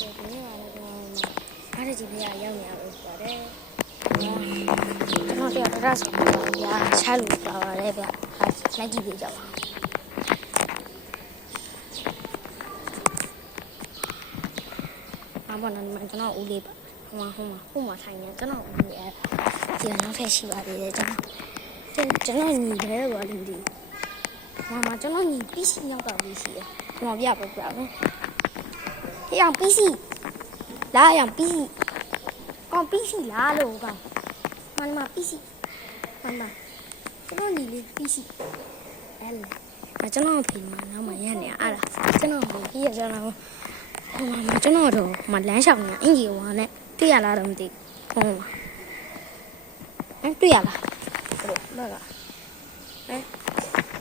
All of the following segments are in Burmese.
တယ်ဒီနေ့အားရကြီးဖေးရောက်နေရလို့ပါတယ်ကျွန်တော်တရားတော်ဆိုတော့ဗျာချလို့ပါပါတယ်ဗျာလက်ကြည့်ပေးကြပါဘာမှမကျွန်တော်ဦးလေးပါဟိုမှာထိုင်နေကျွန်တော်ဦးလေးအဲ့ဒီနောက်ထပ်ရှိပါသေးတယ်ကျွန်တော်ညီတယ်ဘာလို့ဒီမကျွန်တော်ညီပြီးစီရောက်တော့ပြီးရှိတယ်ကျွန်တော်ပြမယ်ပြမယ်ဟေးအောင်ပြီးစီလာအောင်ပြီးစီအောင်ပြီးစီလာလို့ကောင်မပြီးစီကျွန်တော်ညီလေးပြီးစီအဲ့လေကျွန်တော်ဖေးမနောက်မှရက်နေအားလားကျွန်တော်ပြီးရကျွန်တော်ကျွန်တော်တော့လမ်းလျှောက်နေအင်ကြီးဝါနဲ့တွေ့ရလားတော့မသိဘူးတွေ့ရလားဟုတ်လား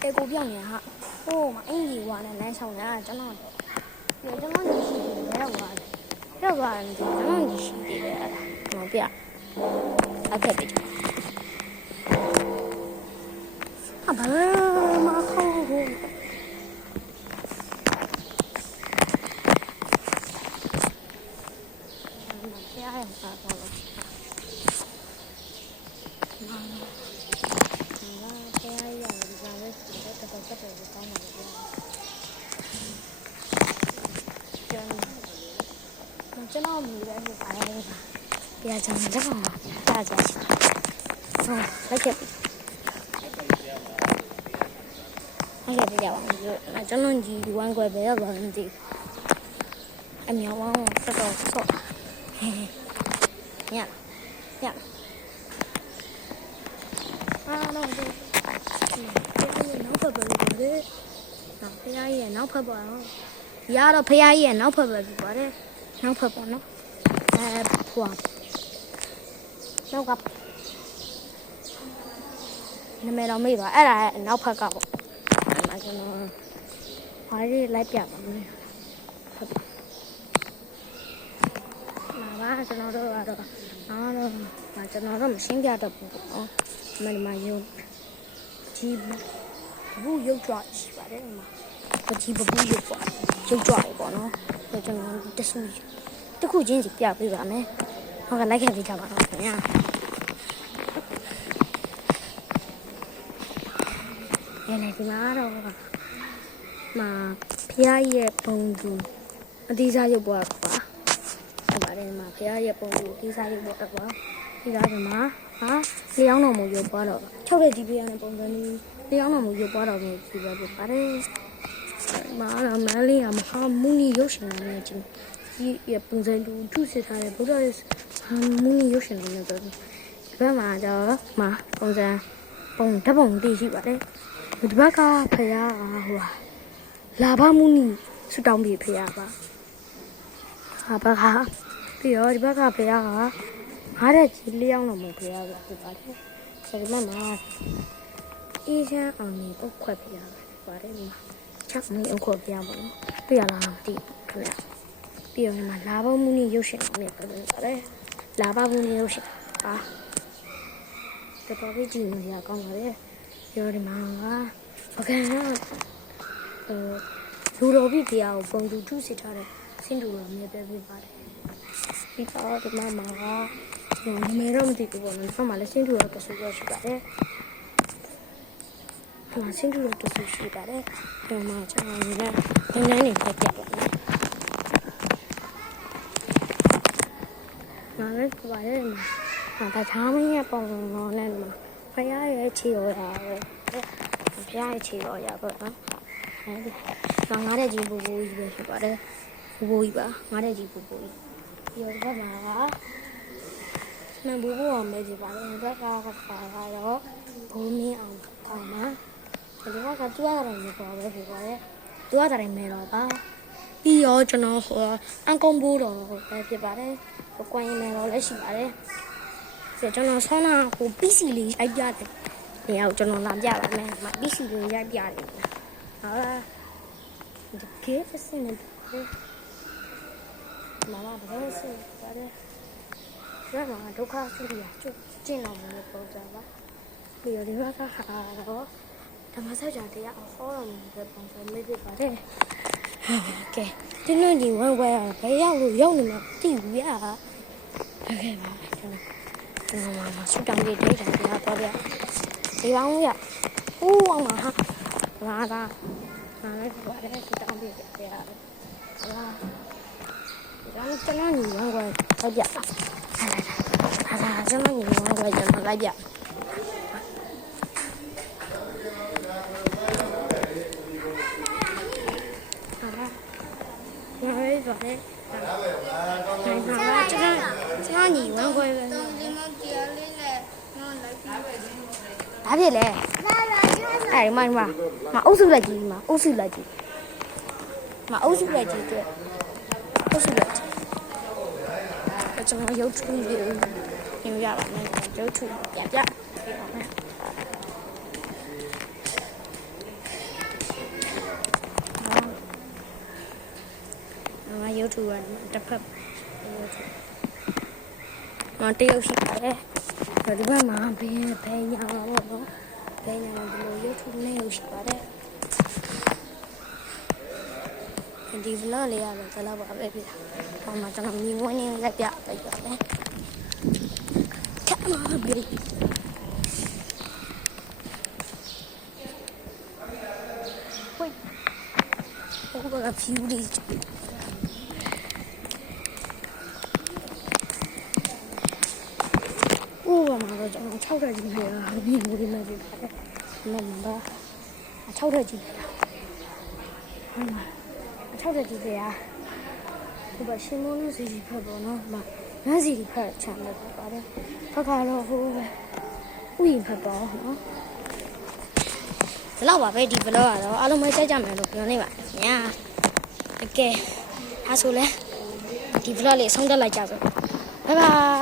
ကိုပြောင်းနေဟာဟိုမှာအင်ကြီးဝါနဲ့လမ်းလျှောက်နေတာကျွန်တော်ညီရှိတယ်ရောက်သွားတယ်ကျွန်တော်ညီရှိတယ်အဲ့ဒါပြအခက်ပြီဘာမှမဟုတ်ဘူးကျွန်တော်မြည်တယ်ဆိုပါတယ်ဗျာကျွန်တော်လက်ကောင်ပါတာကြချင်ဟုတ်လက်ချက်အဲ့ဒါပြရပါမယ်ကျွန်တော်ကြီးဒီဝမ်းကွယ်ပဲရောက်သွားမသိဘူးအမြောင်းဝမ်းတော့ဆော့ညတော့နောက်ဖက်ပဲလေနောက်ဖရားရဲ့နောက်ဖက်ပါတော့ရတော့ဖရားရဲ့နောက်ဖက်ပဲပြပါတယ်နောက်ဖက်ပေါ့နော်ဖွာနောက်ကနမေတော်မေးပါအဲ့ဒါနောက်ဖက်ကပေါ့အဲ့ဒါကျွန်တော်ဘာလေးလိုက်ပြပါမယ်ကျွန်တော်တို့ကတော့ကျွန်တော်တို့မရှင်းပြတော့ဘူးပေါ့နော်ဒီမှာရုပ်ကြီးဘူးရုပ်ကြွရှိပါတယ်ဒီမှာကြီးဘူးရုပ်ပေါ့ရုပ်ကြွရပေါ့နော်ကျွန်တော်တဆူတခုချင်းစီပြပေးပါမယ်ဟုတ်ကဲ့လိုက်ခဲ့ပြီးကြပါတော့ခင်ဗျာဒီမှာတော့ဖျားရဲ့ပုံသူအသေးစားရုပ်ပေါ်ပါဟုတ်ပါတယ်ဒီမှာဖျားရဲ့ပုံသူအသေးစားရုပ်ပေါ်တော့ပါဒီကဒီမှာလျောင်းတော်မူရုပ်ပေါ်တော့6တဲ့ဒီပြရတဲ့ပုံစံလေးလျောင်းတော်မူရုပ်ပေါ်တော့မျိုးကြည့်ပါပြပါတယ်မလေးမဟာမူနီရုပ်ရှင်နေချင်းဒီပုံစံတူထုစစ်ထားတဲ့ဗုဒ္ဓရဲ့မူနီရုပ်ရှင်နေတော့ဒီဘက်မှာတော့ပုံစံပုံဓာတ်ပုံတည်ရှိပါတယ်ဒီဘက်ကဖယားလာဘမူနီဆူတောင်းပြီးဖယားပါဘက်ကပြီးတော့ဒီဘက်ကဖယားငါတဲ့ကြီးလျောင်းတော်မူဖယားပဲဖြစ်ပါတယ်ဆိုတော့အေးချမ်းအောင်နေအုတ်ခွက်ဖယားပဲပါတယ်ဒီမှာချက်မင်းအုတ်ခွက်ဖယားပါနော်တွေ့ရလားမသိဘူးခင်ဗျပြီးတော့ဒီမှာလာဘမူနီရုပ်ရှင်အောင်နေပါတယ်လာဘမူနီရုပ်ရှင်တော်တော်ကြီးကြည့်နေရကောင်းပါလေပြောဒီမှာပကံလူတော်ပြတရားကိုပုံတူထုစစ်ထားတဲ့ဆင်းတူတော်မြဲပဲပြပါတယ်ပြီးတော့ဒီမှာနမေတော့မသိဘူးပေါ့နော်ဒီမှာလည်းဆင်းတူတော်တဆူရရှိပါတယ်ဒီမှာဆင်းတူတော်တဆူရှိပါတယ်ဒီမှာကျွန်တော်လည်းငန်းနေပြပြပါမယ်ငါလည်းပါတယ်မှာဒါသားမင်းရဲ့ပုံတော်နဲ့မှာဖယားရဲ့ချီရောတာပဲဖယားရဲ့ချီရောရပါတော့ငါတဲ့ကြီးဘူဘူကြီးပဲဖြစ်ပါတယ်ဘူဘူကြီးပါငါတဲ့ကြီးဘူဘူကြီးပြီးတော့ဒီဘက်မှာနံဘူဘူအောင်ပဲကြည့်ပါလေဒီဘက်ကတော့ဘုံမင်းအောင်ပါမှာဒီဘက်ကတူရတယ်မျိုးပါပဲဖြစ်ပါတယ်တူရတယ်မယ်တော့ပါပြီးတော့ကျွန်တော်အန်ကွန်ဘူတော့ပဲဖြစ်ပါတယ်ကွန်ရင်မယ်တော့လည်းရှိပါတယ်ကျွန်တော်ဆောင်းနာကိုပီစီလေးရိုက်ပြတယ်နေရာကိုကျွန်တော်လာပြပါမယ်ပီစီလေးရိုက်ပြတယ်ဟုတ်လားဒီကေးစနေတယ်မမဘာလို့ဆက်ပါတယ်ရမှာဒုက္ခဆူရကျင့်တော်မူလို့ပြောကြပါပြီးတော့ဒီဘက်ကတော့ဓမ္မစကြာတရားဟောတော်မူတဲ့ပုံစံလေးဖြစ်ပါတယ် ကဲဒီနေ့ဒီဝမ်းပွဲရဘယ်ရောက်လို့ရောက်နေမှာသိဘူးရဟုတ်ကဲ့ပါကျွန်တော်ဆူတောင်းလေးဒိတ်တယ်ကျွန်တော်ပြောပြဒီပေါင်းရဦးအောင်မှာဟာလာလည်းပါတယ်ဆူတောင်းလေးပြရဟာကျွန်တော်ညီဝမ်းပွဲဟုတ်ပြဟာကျွန်တော်ညီဝမ်းပွဲကျွန်တော်လိုက်ပြပါတယ်ကျွန်တော်ညီဝမ်းခွဲပဲဘာဖြစ်လဲအဲ့ဒီမှာအုပ်စုလိုက်ကြည့်မှာအုပ်စုလိုက်ကြည့်အုပ်စုလိုက်ကြည့်တဲ့အုပ်စုလိုက်ကြည့်ကျွန်တော်ရုပ်ထုလေးညရပါမယ်ရုပ်ထုပြန်ပြရုပ်ထုကတစ်ဖက်မတရုပ်ရှိပါတယ်ဒီဘက်မှာဘယ်ညာပါဘောနော်ဘယ်ညာဒီလိုရုပ်ထုနဲ့ရုပ်ရှိပါတယ်ဒီ vlog လေးရတယ်ဒါတော့ပါပဲပြဟောမှာကျွန်တော်မြင်ဝင်နေလက်ပြတိုက်ပါတယ်ခက်မှာဘယ်ဟိုကဖြူလေးမှာတော့ကျွန်တော်6ထပ်ကြီးနေတာဒီလိုလေးနဲ့ပြပါတယ်။မမပါ6ထပ်ကြီးနေတာ။ဟုတ်လား6ထပ်ကြီးပြဒီပါရှင်မိုးလို့စီဖက်ပေါ့နော်။မန်းစီဖက်ချမ်းလို့ပါတယ်။ဖက်ကတော့ဟိုပဲဥယျာဉ်ဖက်ပေါ့နော်။ဒီလောက်ပါပဲဒီ vlog ကတော့အားလုံးပဲကြိုက်ကြမယ်လို့ပြောနေပါတယ်ခင်ဗျာ။ကဲဒါဆိုလဲဒီ vlog လေးဆုံးသက်လိုက်ကြစို့။ Bye bye